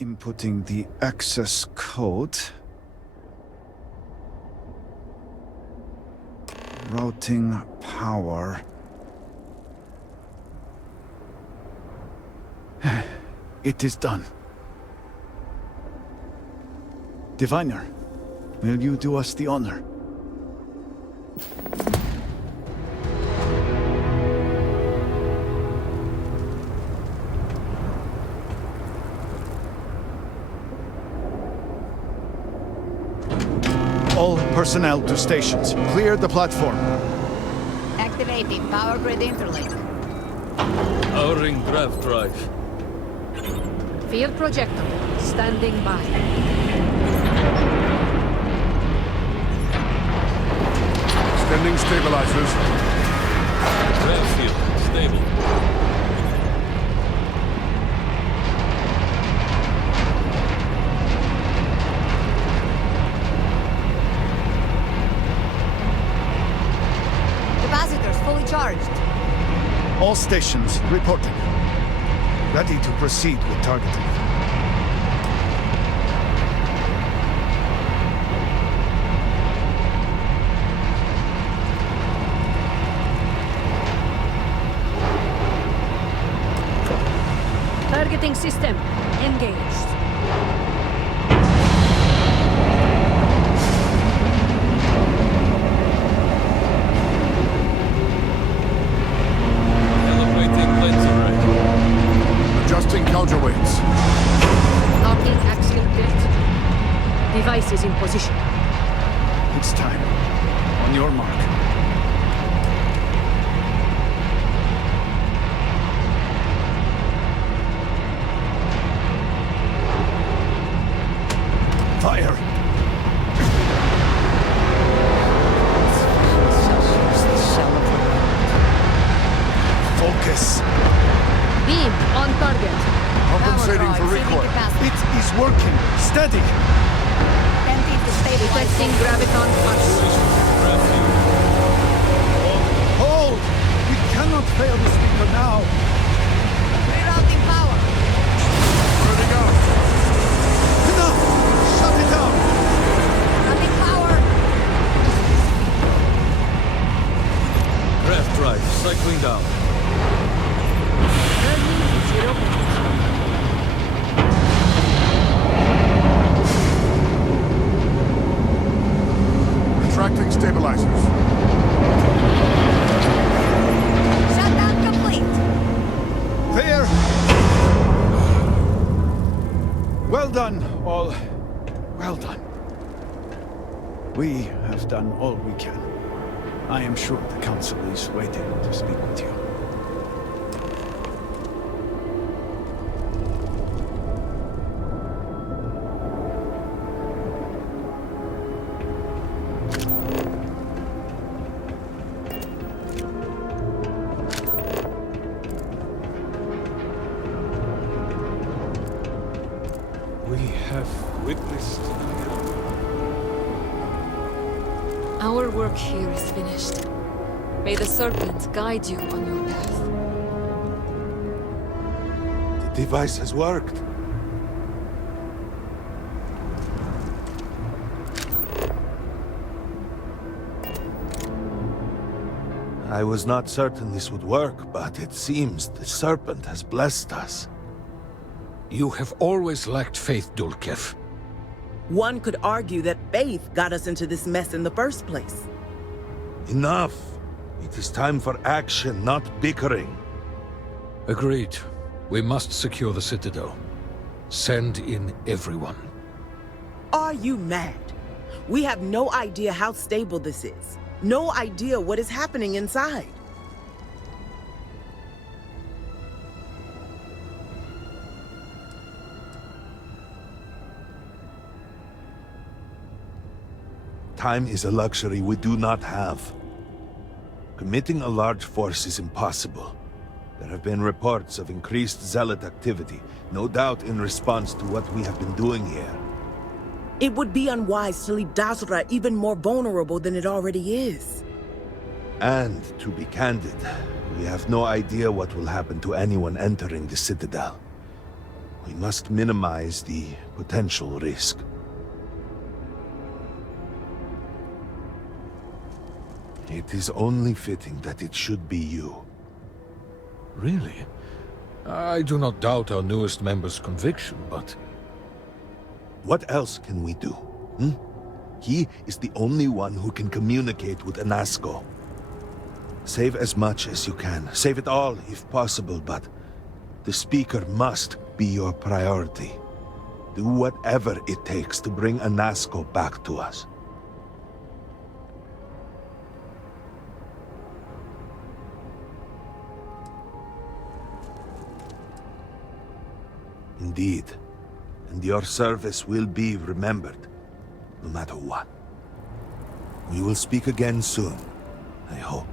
Inputting the access code. Routing power. It is done. Diviner, will you do us the honor? All personnel to stations. Clear the platform. Activating power grid interlink. Powering grav drive. Field projector. Standing by. Extending stabilizers. Grav field stable. Capacitors fully charged. All stations reporting. Ready to proceed with targeting. Targeting system engaged. Calibrating lens array. Adjusting counterweights. Locking axial tilt. Device is in position. It's time. On your mark. Fire! Focus. Beam on target. Compensating for recoil. It is working. Steady. Attempting to stabilize. Detecting graviton pulse. Grav field. Hold! We cannot fail the speaker now. Rerouting power. Turning out. Enough! Shut it down! Running power. Grav drive cycling down. Turning 0. Retracting stabilizers. Shutdown complete. Clear! Well done, all. Well done. We have done all we can. I am sure the Council is waiting to speak with you. We have witnessed. Our work here is finished. May the Serpent guide you on your path. The device has worked. I was not certain this would work, but it seems the Serpent has blessed us. You have always lacked faith, Dulkev. One could argue that faith got us into this mess in the first place. Enough! It is time for action, not bickering. Agreed. We must secure the Citadel. Send in everyone. Are you mad? We have no idea how stable this is. No idea what is happening inside. Time is a luxury we do not have. Committing a large force is impossible. There have been reports of increased zealot activity, no doubt in response to what we have been doing here. It would be unwise to leave Dazra even more vulnerable than it already is. And, to be candid, we have no idea what will happen to anyone entering the Citadel. We must minimize the potential risk. It is only fitting that it should be you. Really? I do not doubt our newest member's conviction, but... What else can we do? He is the only one who can communicate with Anasco. Save as much as you can. Save it all, if possible, but... the Speaker must be your priority. Do whatever it takes to bring Anasco back to us. Indeed. And your service will be remembered, no matter what. We will speak again soon, I hope.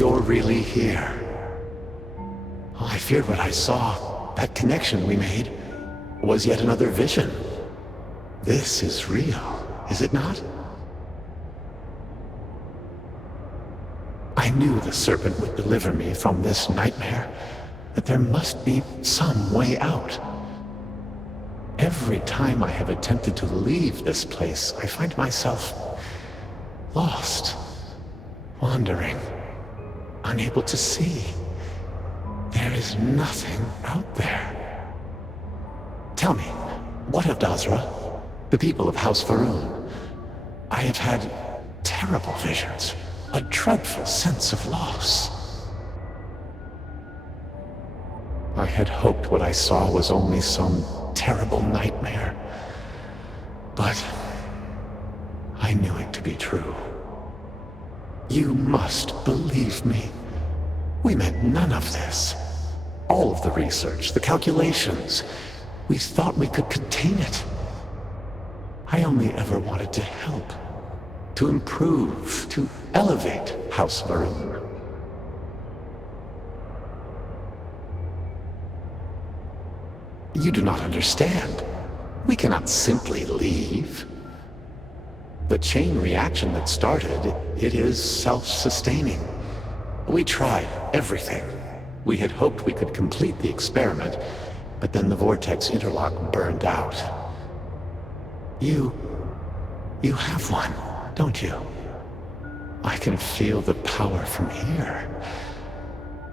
you're really here. Oh, I feared what I saw. That connection we made was yet another vision. This is real, is it not? I knew the serpent would deliver me from this nightmare, that there must be some way out. Every time I have attempted to leave this place, I find myself lost, wandering, unable to see. There is nothing out there. Tell me, what of Dazra? The people of House Faroon? I have had terrible visions, a dreadful sense of loss. I had hoped what I saw was only some terrible nightmare, but I knew it to be true. You must believe me. We meant none of this. All of the research, the calculations, we thought we could contain it. I only ever wanted to help, to improve, to elevate House Faroon. You do not understand. We cannot simply leave. The chain reaction that started, it is self-sustaining. We tried everything. We had hoped we could complete the experiment, but then the vortex interlock burned out. You have one, don't you? I can feel the power from here.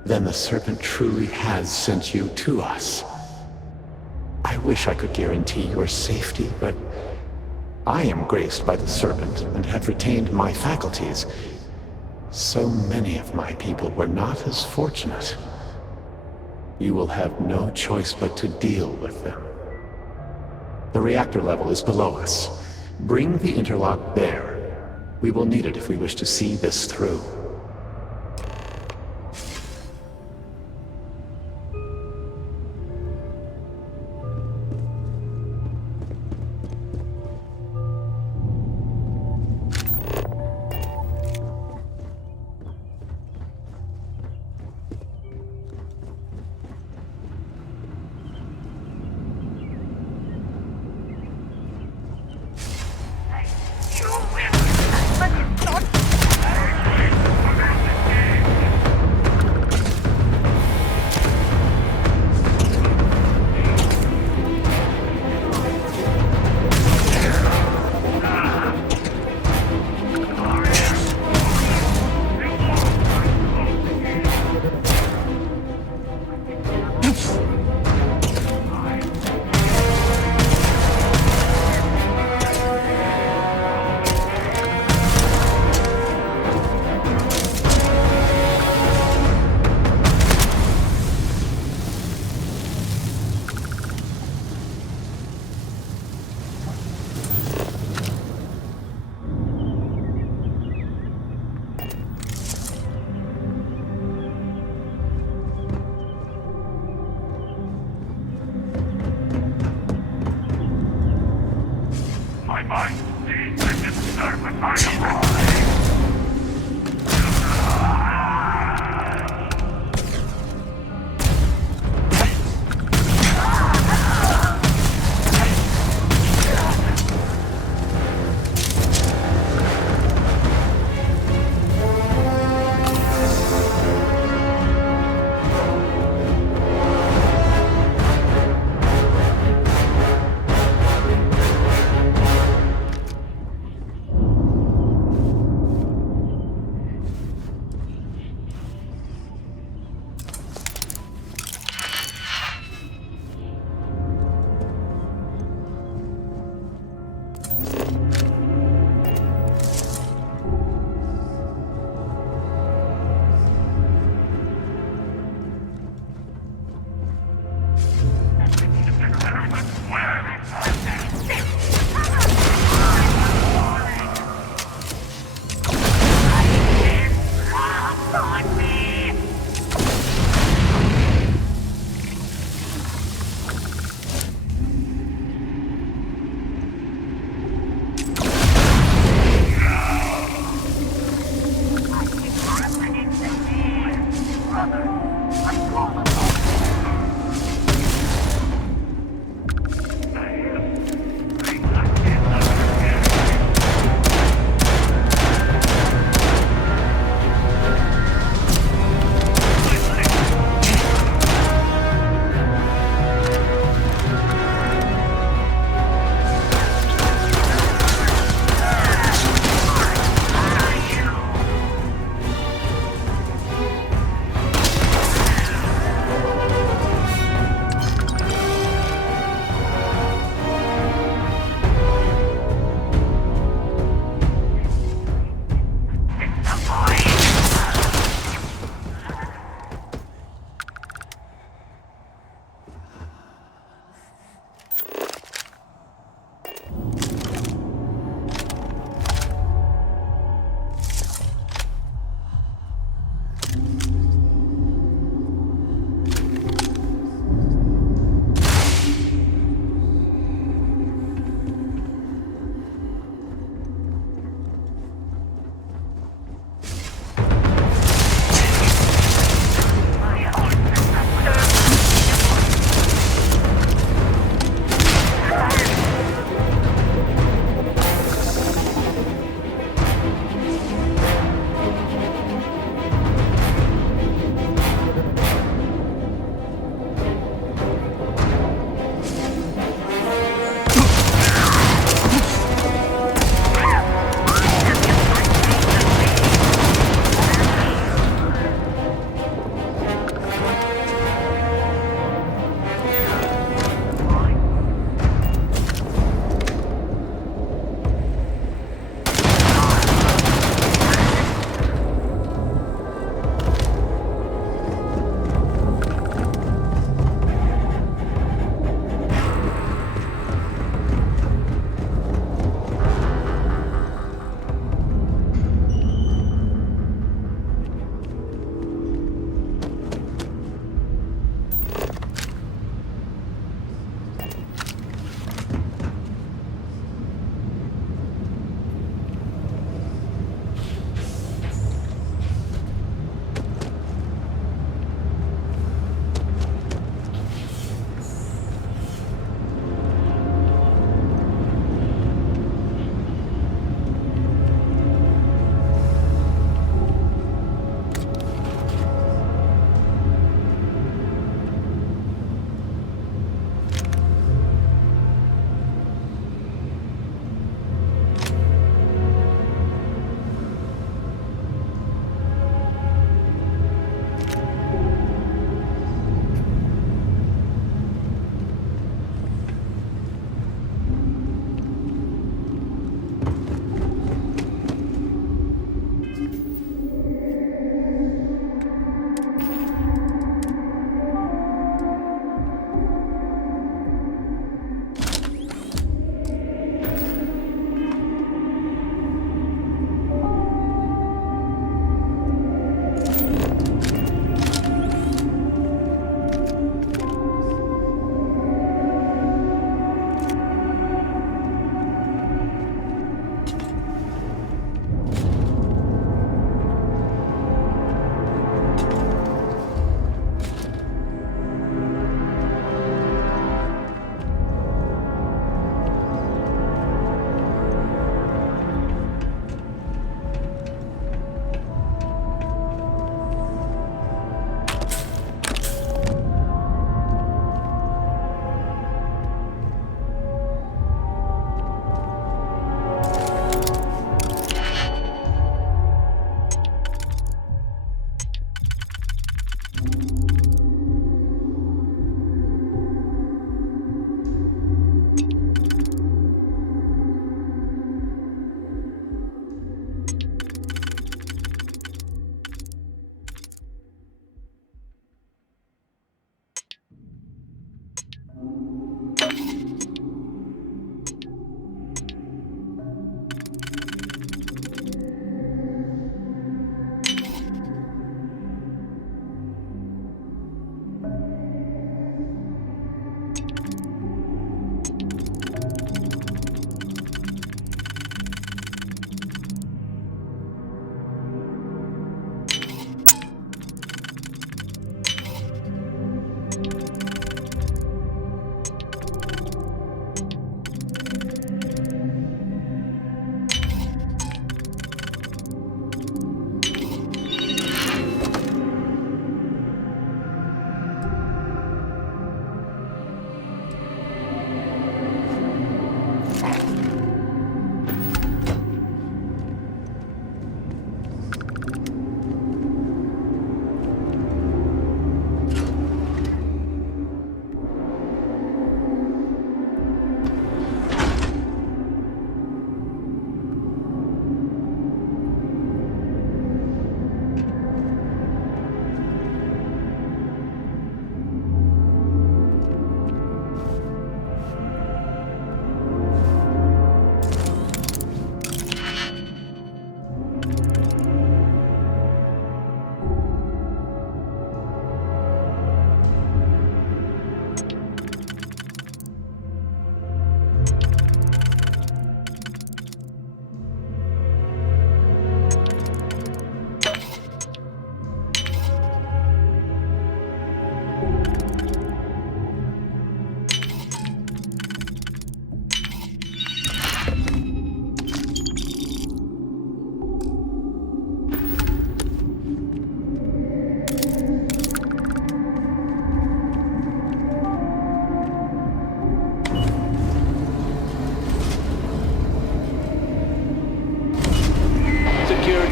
Then the serpent truly has sent you to us. I wish I could guarantee your safety, but I am graced by the serpent and have retained my faculties. So many of my people were not as fortunate. You will have no choice but to deal with them. The reactor level is below us. Bring the interlock there. We will need it if we wish to see this through.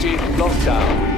Initiate lockdown.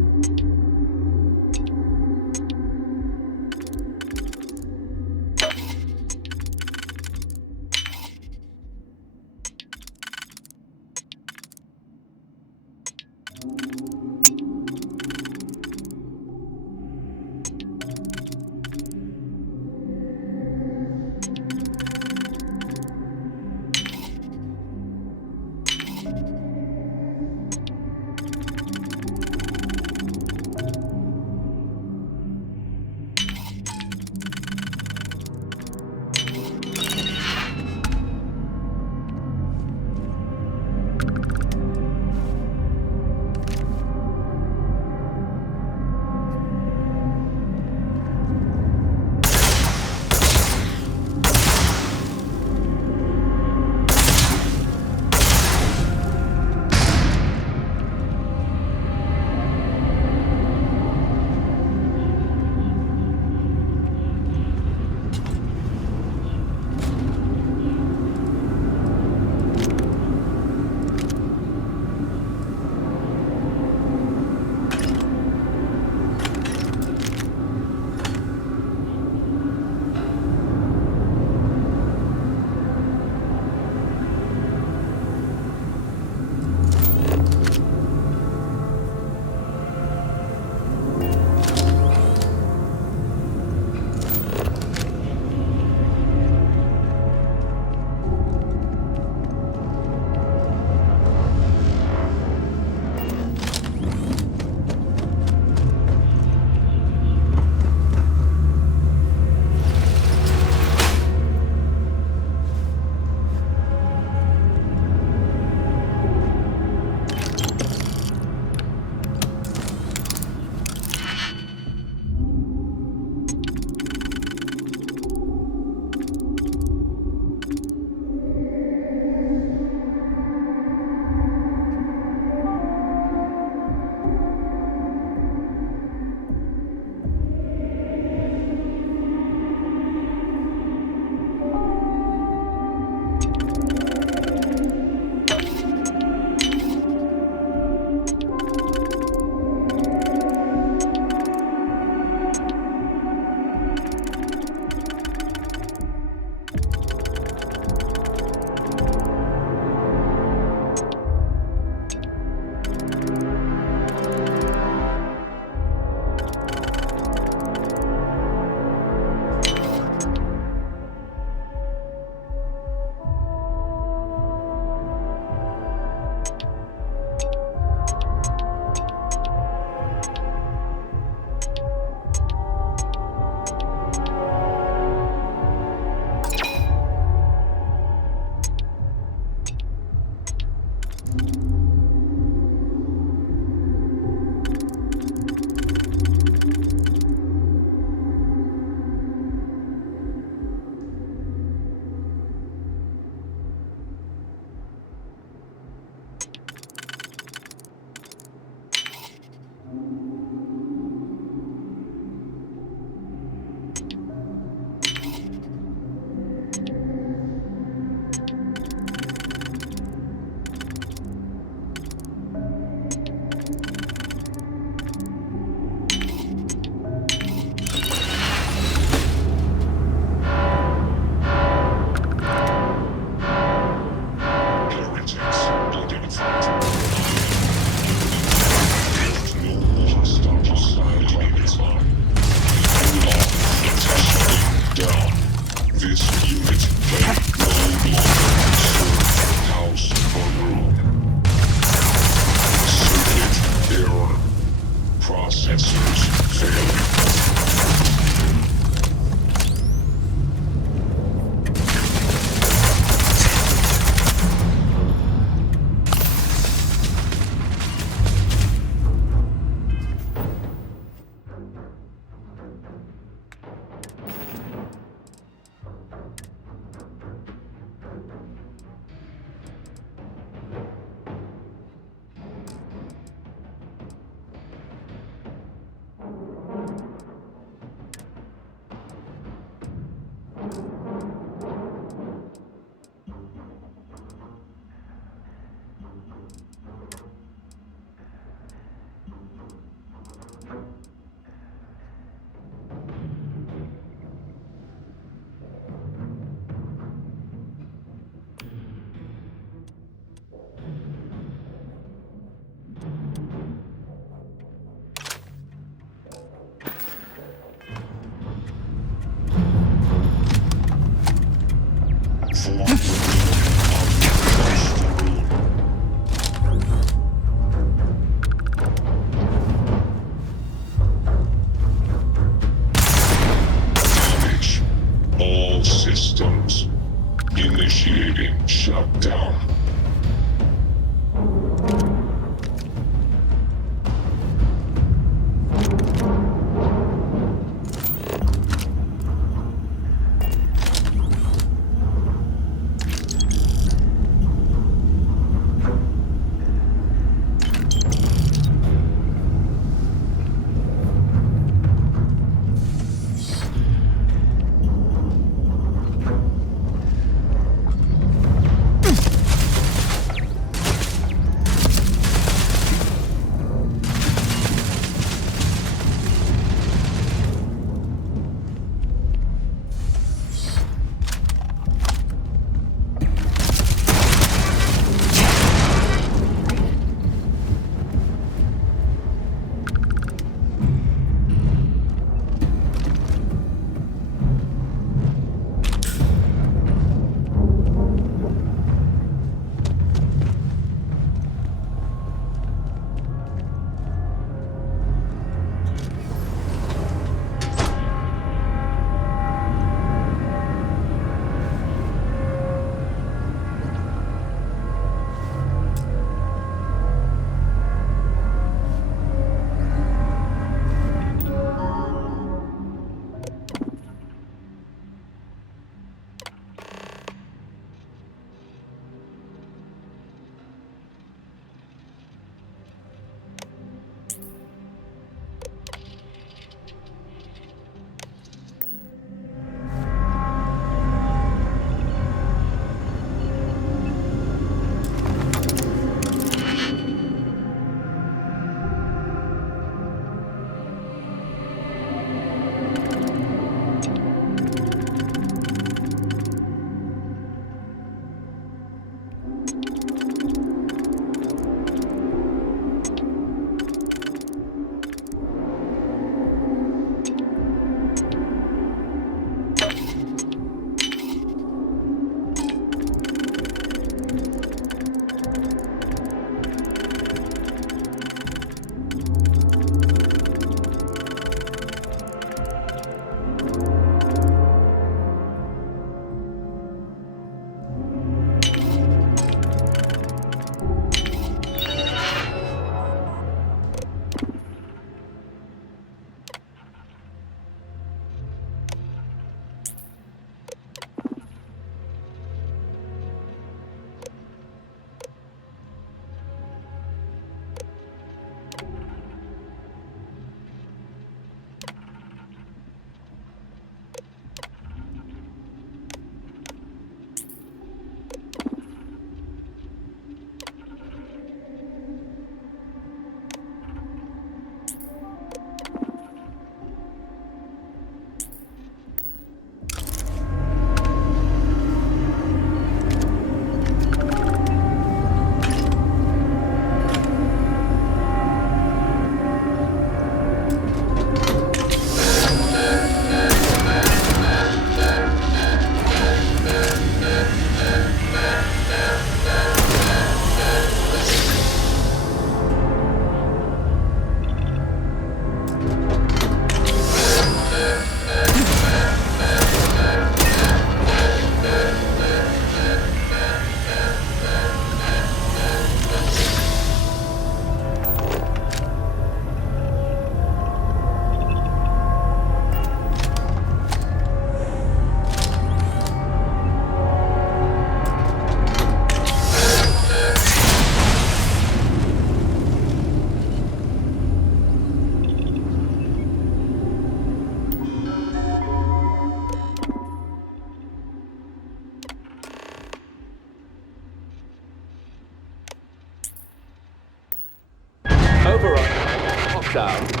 down.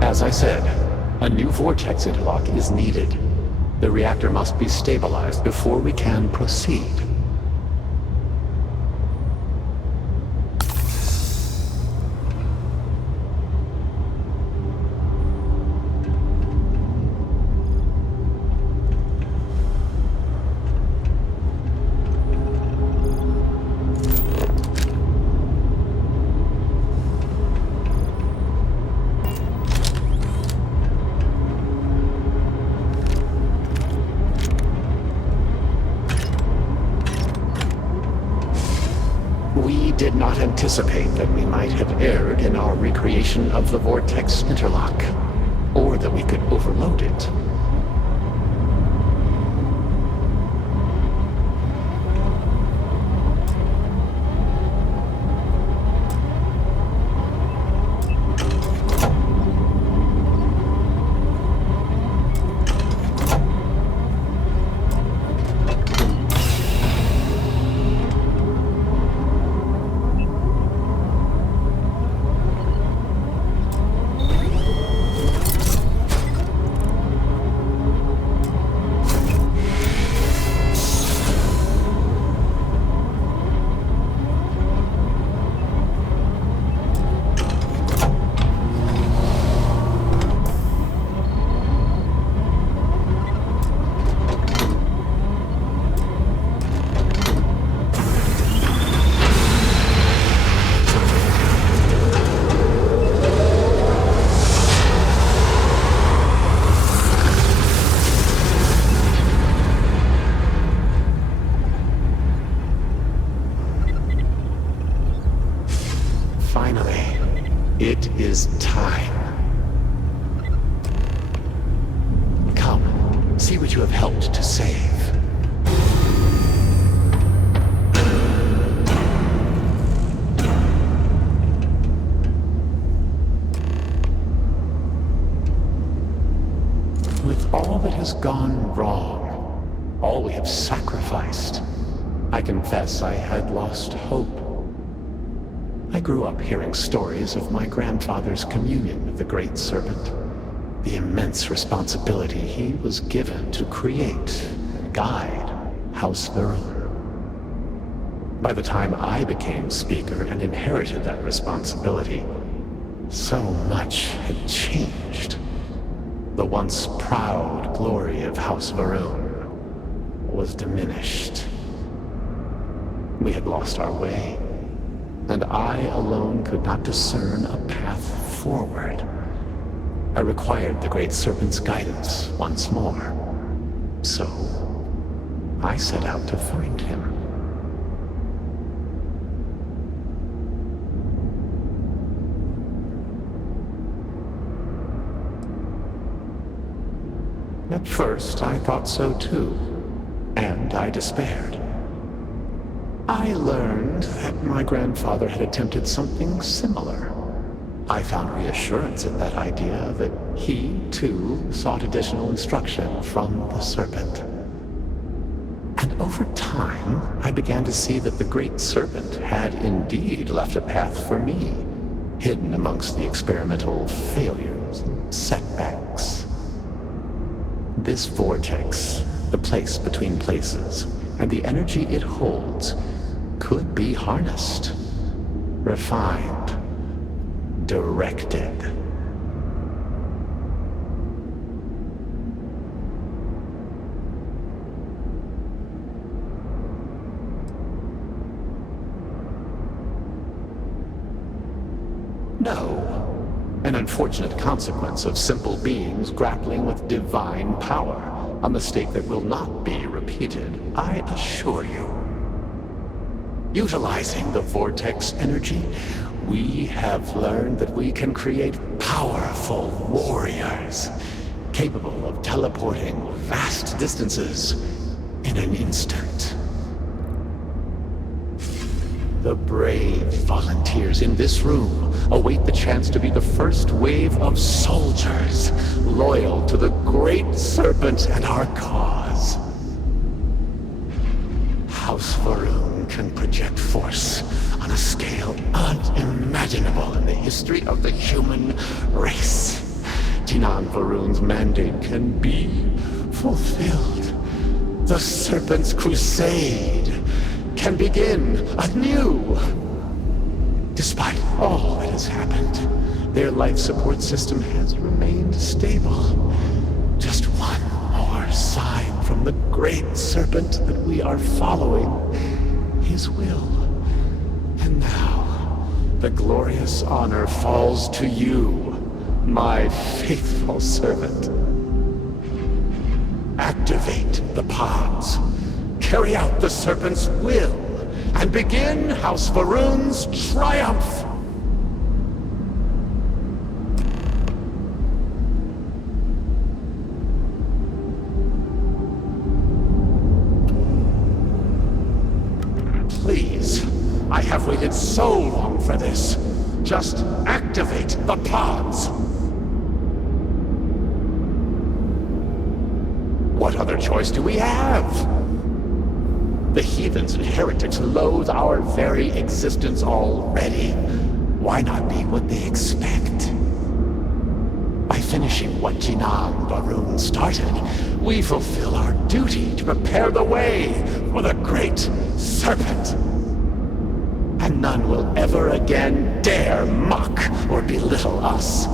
As I said, a new vortex interlock is needed. The reactor must be stabilized before we can proceed. We did not anticipate that we might have erred in our recreation of the vortex interlock, or that we could overload it. It is time. Come, see what you have helped to save. With all that has gone wrong, all we have sacrificed, I confess I had lost hope. I grew up hearing stories of my grandfather's communion with the Great Serpent, the immense responsibility he was given to create and guide House Verona. By the time I became Speaker and inherited that responsibility, so much had changed. The once proud glory of House Verona was diminished. We had lost our way. and I alone could not discern a path forward. I required the Great Serpent's guidance once more. So, I set out to find him. At first, I thought so too, and I despaired. I learned that my grandfather had attempted something similar. I found reassurance in that idea that he, too, sought additional instruction from the Serpent. And over time, I began to see that the Great Serpent had indeed left a path for me, hidden amongst the experimental failures and setbacks. This vortex, the place between places, and the energy it holds, could be harnessed, refined, directed. No. An unfortunate consequence of simple beings grappling with divine power. A mistake that will not be repeated, I assure you. Utilizing the vortex energy, we have learned that we can create powerful warriors, capable of teleporting vast distances in an instant. The brave volunteers in this room await the chance to be the first wave of soldiers, loyal to the Great Serpent and our cause. House Varun can project force on a scale unimaginable in the history of the human race. Jinan Varun's mandate can be fulfilled. The Serpent's crusade can begin anew. Despite all that has happened, their life support system has remained stable. Just one more sign from the Great Serpent that we are following his will. And now, the glorious honor falls to you, my faithful servant. Activate the pods. Carry out the Serpent's will, and begin House Varun's triumph! Please, I have waited so long for this. Just activate the pods! What other choice do we have? The heathens and heretics loathe our very existence already. Why not be what they expect? By finishing what Jinan Varun started, we fulfill our duty to prepare the way for the Great Serpent. And none will ever again dare mock or belittle us.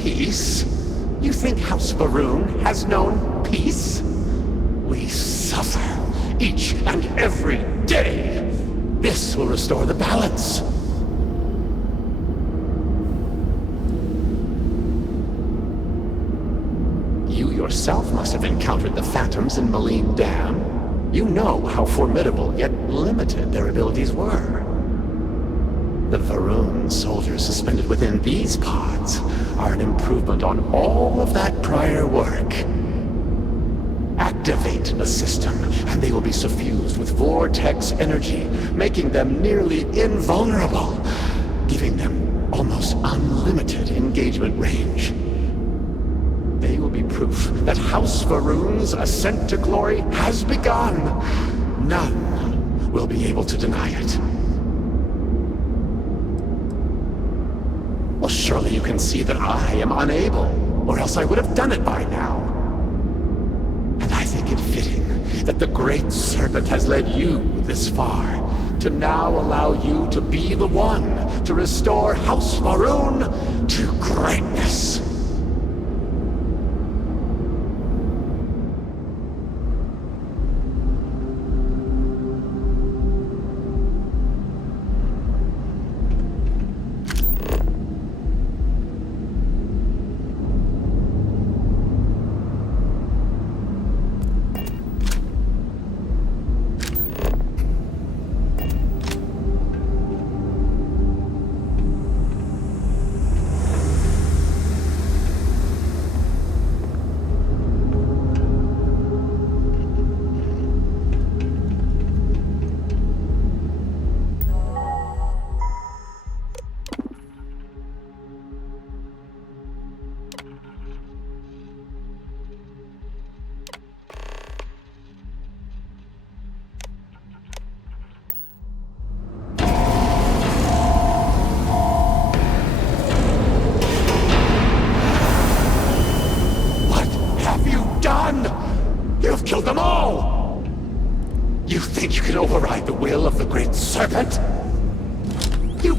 Peace? You think House Varun has known peace? We suffer each and every day. This will restore the balance. You yourself must have encountered the Phantoms in Malign Dam. You know how formidable yet limited their abilities were. The Varun soldiers suspended within these pods are an improvement on all of that prior work. Activate the system, and they will be suffused with vortex energy, making them nearly invulnerable, giving them almost unlimited engagement range. They will be proof that House Varun's ascent to glory has begun. None will be able to deny it. Well, surely you can see that I am unable, or else I would have done it by now. And I think it fitting that the Great Serpent has led you this far, to now allow you to be the one to restore House Varun to greatness.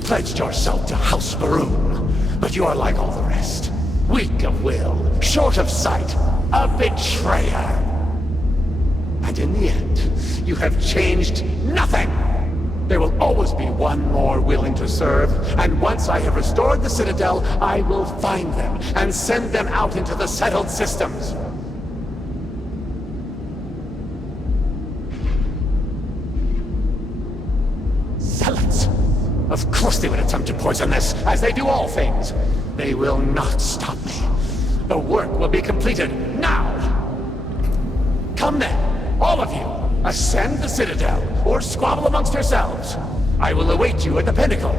pledged yourself to House Baroon, but you are like all the rest. Weak of will, short of sight, a betrayer. And in the end, you have changed nothing! There will always be one more willing to serve, and once I have restored the Citadel, I will find them and send them out into the settled systems. Zealots! Of course they would attempt to poison this, as they do all things. They will not stop me. The work will be completed now! Come then, all of you! Ascend the Citadel, or squabble amongst yourselves. I will await you at the pinnacle.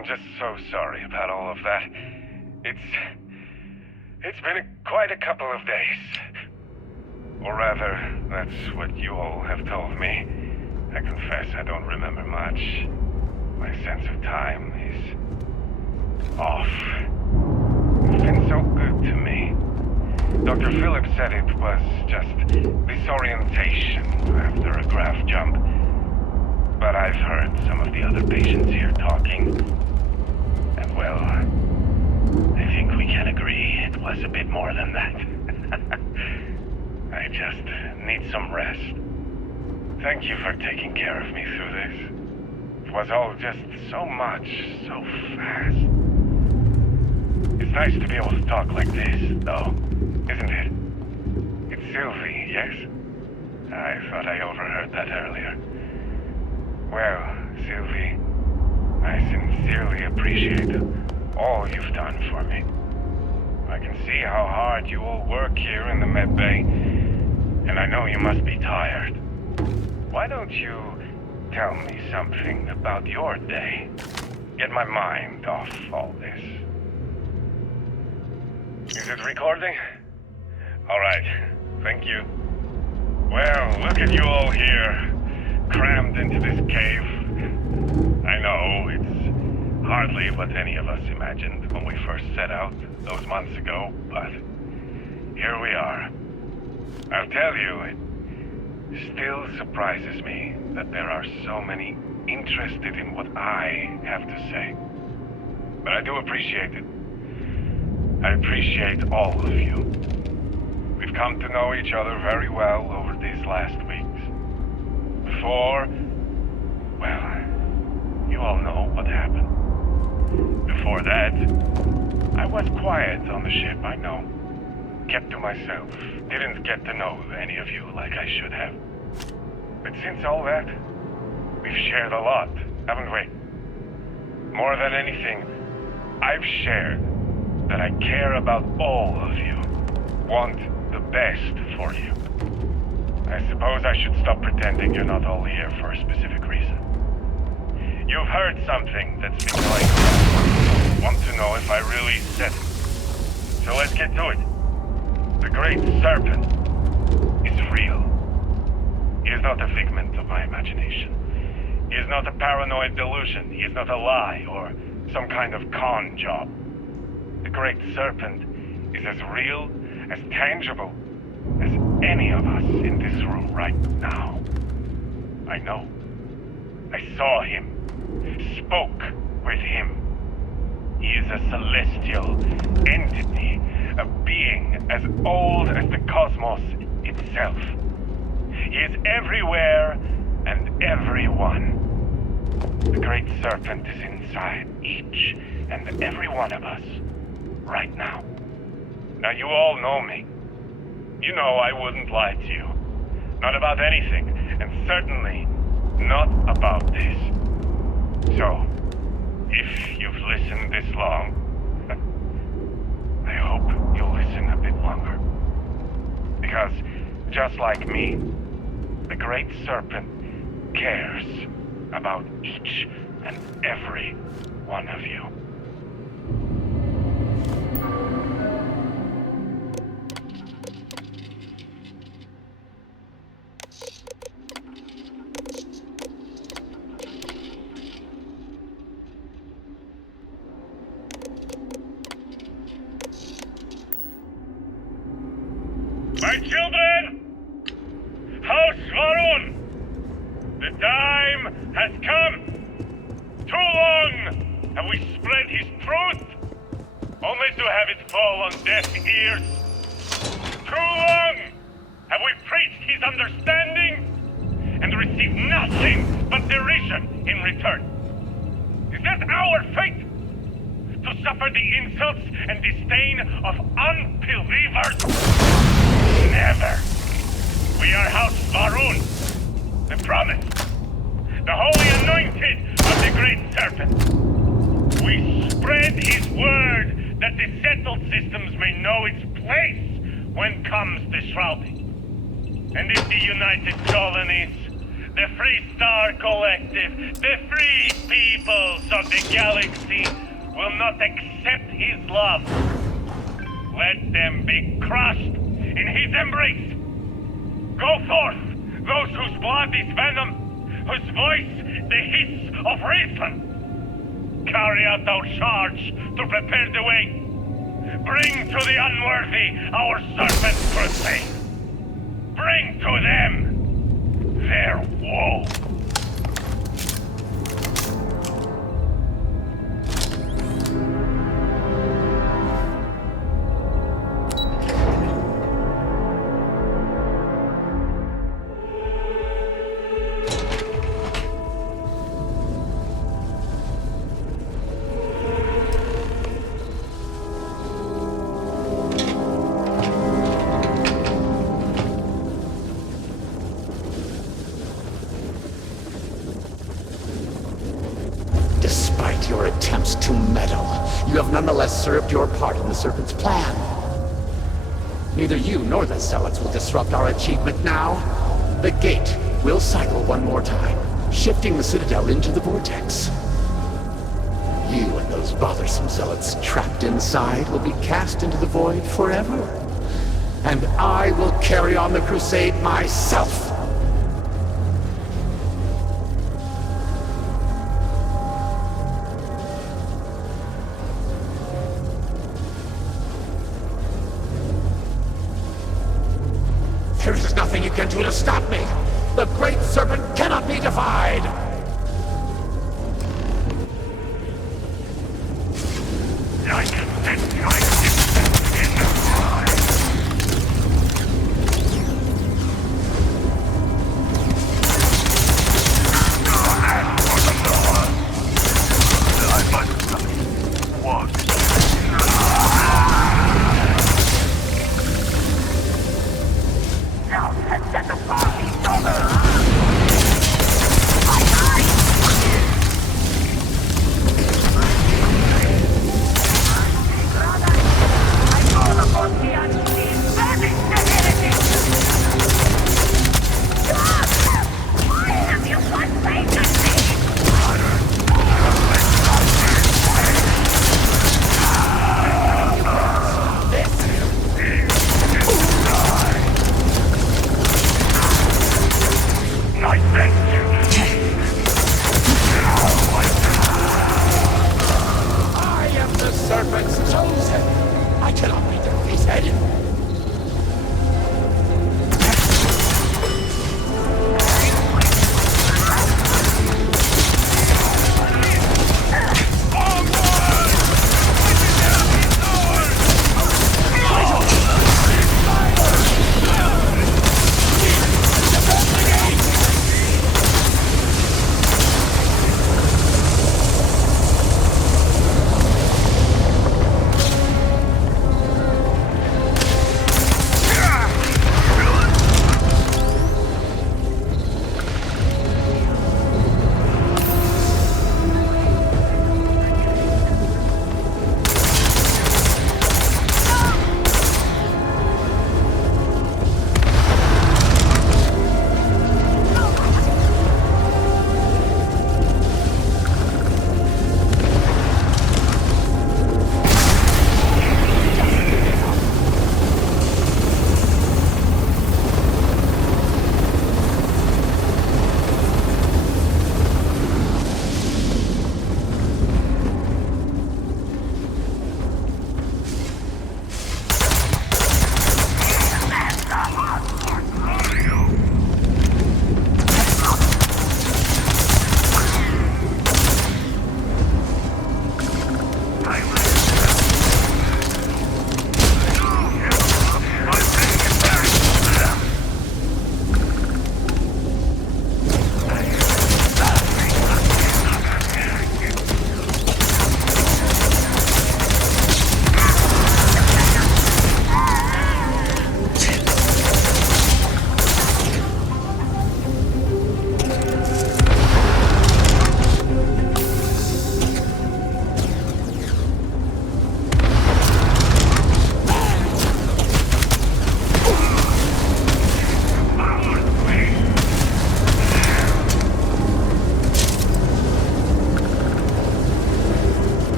I'm just so sorry about all of that. It's been quite a couple of days. Or rather, that's what you all have told me. I confess I don't remember much. My sense of time is off. It's been so good to me. Dr. Phillips said it was just disorientation after a graph jump. But I've heard some of the other patients here talking. And well, I think we can agree it was a bit more than that. I just need some rest. Thank you for taking care of me through this. It was all just so much, so fast. It's nice to be able to talk like this, though, isn't it? It's Sylvie, yes? I thought I overheard that earlier. Well, Sylvie, I sincerely appreciate all you've done for me. I can see how hard you all work here in the med bay, and I know you must be tired. Why don't you tell me something about your day? Get my mind off all this. Is it recording? All right, thank you. Well, look at you all here, crammed into this cave. I know, it's hardly what any of us imagined when we first set out those months ago, but here we are. I'll tell you, it still surprises me that there are so many interested in what I have to say. But I do appreciate it. I appreciate all of you. We've come to know each other very well over these last weeks. Before, well, you all know what happened. Before that, I was quiet on the ship, I know. Kept to myself. Didn't get to know any of you like I should have. But since all that, we've shared a lot, haven't we? More than anything, I've shared that I care about all of you. Want the best for you. I suppose I should stop pretending you're not all here for a specific reason. You've heard something that's been going on. Want to know if I really said it. So let's get to it. The Great Serpent is real. He is not a figment of my imagination. He is not a paranoid delusion. He is not a lie or some kind of con job. The Great Serpent is as real, as tangible, as any of us in this room right now. I know. I saw him. Spoke with him. He is a celestial entity, a being as old as the cosmos itself. He is everywhere and everyone. The Great Serpent is inside each and every one of us right now. Now you all know me. You know I wouldn't lie to you. Not about anything, and certainly not about this. So, if you've listened this long, I hope you'll listen a bit longer. Because, just like me, the Great Serpent cares about each and every one of you. My children! House Varun! The time has come! Too long have we spread his truth, only to have it fall on deaf ears. Too long have we preached his understanding and received nothing but derision in return. Is that our fate? To suffer the insults and disdain of unbelievers? Never. We are House Varun, the promised, the holy anointed of the Great Serpent. We spread his word that the settled systems may know its place when comes the shrouding. And if the United Colonies, The Free Star Collective, the free peoples of the galaxy, will not accept his love. Let them be crushed in his embrace. Go forth, those whose blood is venom, whose voice the hiss of reason. Carry out our charge to prepare the way. Bring to the unworthy our serpent crusade. Bring to them their woe. Despite your attempts to meddle, you have nonetheless served your part in the Serpent's plan. Neither you nor the Zealots will disrupt our achievement now. The gate will cycle one more time, shifting the Citadel into the vortex. You and those bothersome Zealots trapped inside will be cast into the void forever. And I will carry on the crusade myself. There is nothing you can do to stop me! The Great Serpent cannot be defied!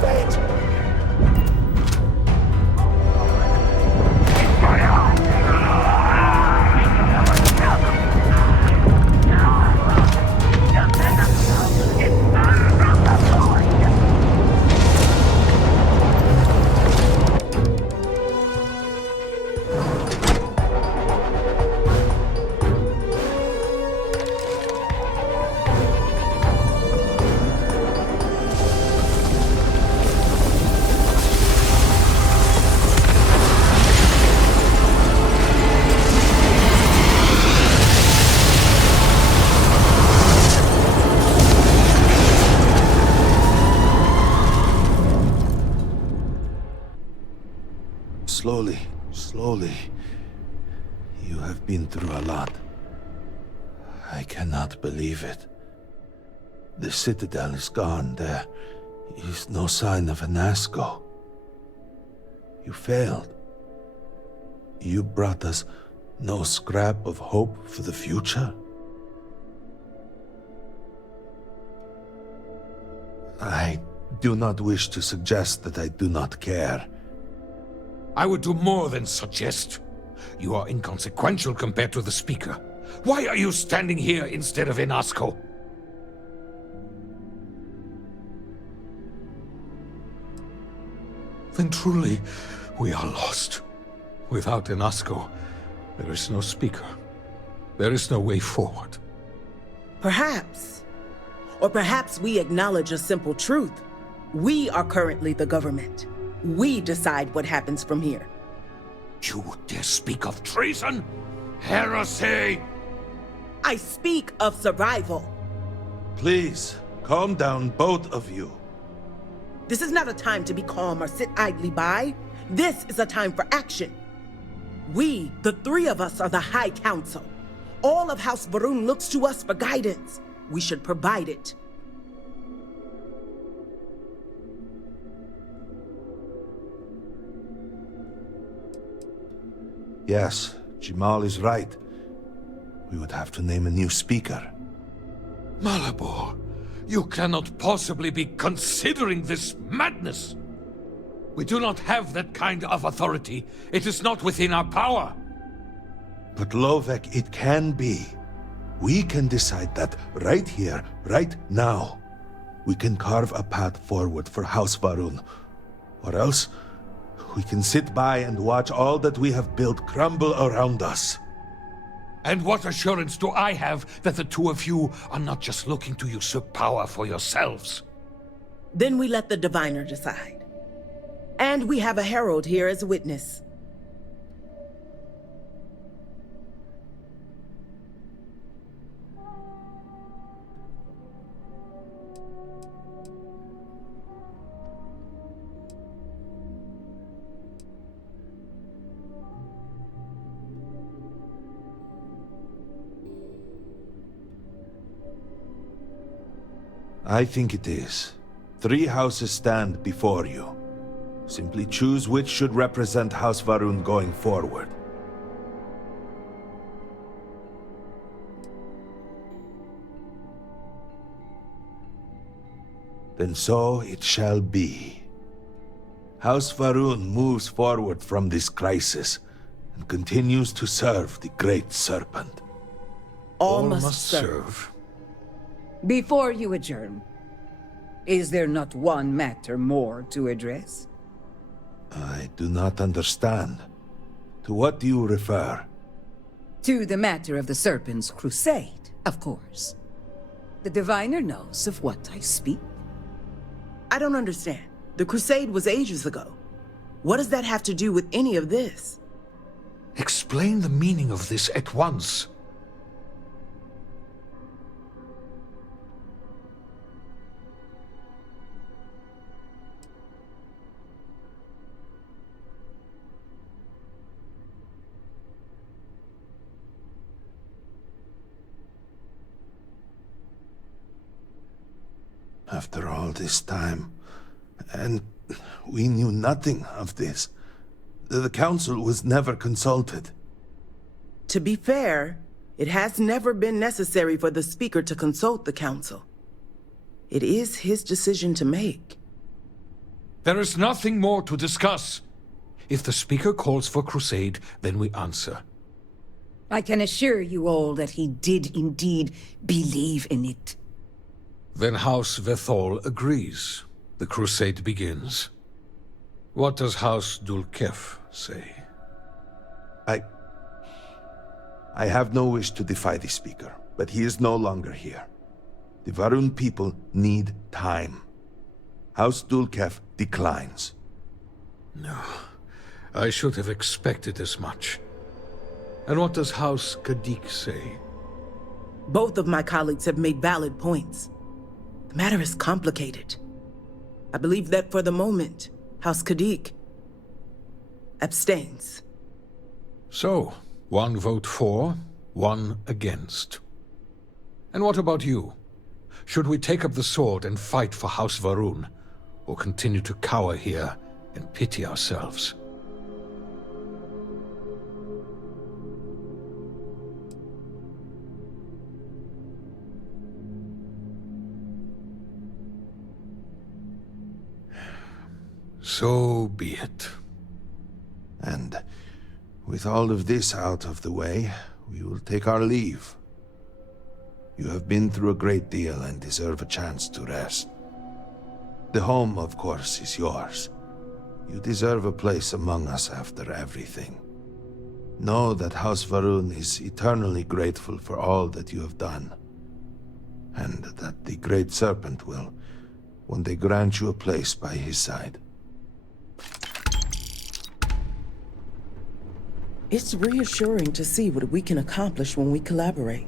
fate! Slowly. You have been through a lot. I cannot believe it. The Citadel is gone. There is no sign of an Asco. You failed. You brought us no scrap of hope for the future. I do not wish to suggest that I do not care. I would do more than suggest. You are inconsequential compared to the Speaker. Why are you standing here instead of in Asco? Then truly, we are lost. Without an Asco, there is no Speaker. There is no way forward. Perhaps. Or perhaps we acknowledge a simple truth. We are currently the government. We decide what happens from here. You dare speak of treason? Heresy! I speak of survival. Please, calm down, both of you. This is not a time to be calm or sit idly by. This is a time for action. We, the three of us, are the High Council. All of House Va'ruun looks to us for guidance. We should provide it. Yes, Jamal is right. We would have to name a new speaker. Malabor, you cannot possibly be considering this madness. We do not have that kind of authority. It is not within our power. But Lovek, it can be. We can decide that right here, right now. We can carve a path forward for House Va'ruun. Or else, we can sit by and watch all that we have built crumble around us. And what assurance do I have that the two of you are not just looking to usurp power for yourselves? Then we let the diviner decide. And we have a herald here as a witness. I think it is. 3 houses stand before you. Simply choose which should represent House Va'ruun going forward. Then so it shall be. House Va'ruun moves forward from this crisis and continues to serve the Great Serpent. All must serve. Before you adjourn, is there not one matter more to address? I do not understand. To what do you refer? To the matter of the Serpent's crusade, of course. The diviner knows of what I speak. I don't understand. The crusade was ages ago. What does that have to do with any of this? Explain the meaning of this at once. After all this time, and we knew nothing of this. The Council was never consulted. To be fair, it has never been necessary for the Speaker to consult the Council. It is his decision to make. There is nothing more to discuss. If the speaker calls for crusade, then we answer. I can assure you all that he did indeed believe in it. Then House Vethal agrees. The crusade begins. What does House Dulkef say? I have no wish to defy the speaker, but he is no longer here. The Varun people need time. House Dulkef declines. No, I should have expected as much. And what does House Kadik say? Both of my colleagues have made valid points. The matter is complicated. I believe that for the moment, House Kadik abstains. So, one vote for, one against. And what about you? Should we take up the sword and fight for House Varun, or continue to cower here and pity ourselves? So be it. And with all of this out of the way, we will take our leave. You have been through a great deal and deserve a chance to rest. The home, of course, is yours. You deserve a place among us after everything. Know that House Varun is eternally grateful for all that you have done, and that the Great Serpent will one day grant you a place by his side. It's reassuring to see what we can accomplish when we collaborate.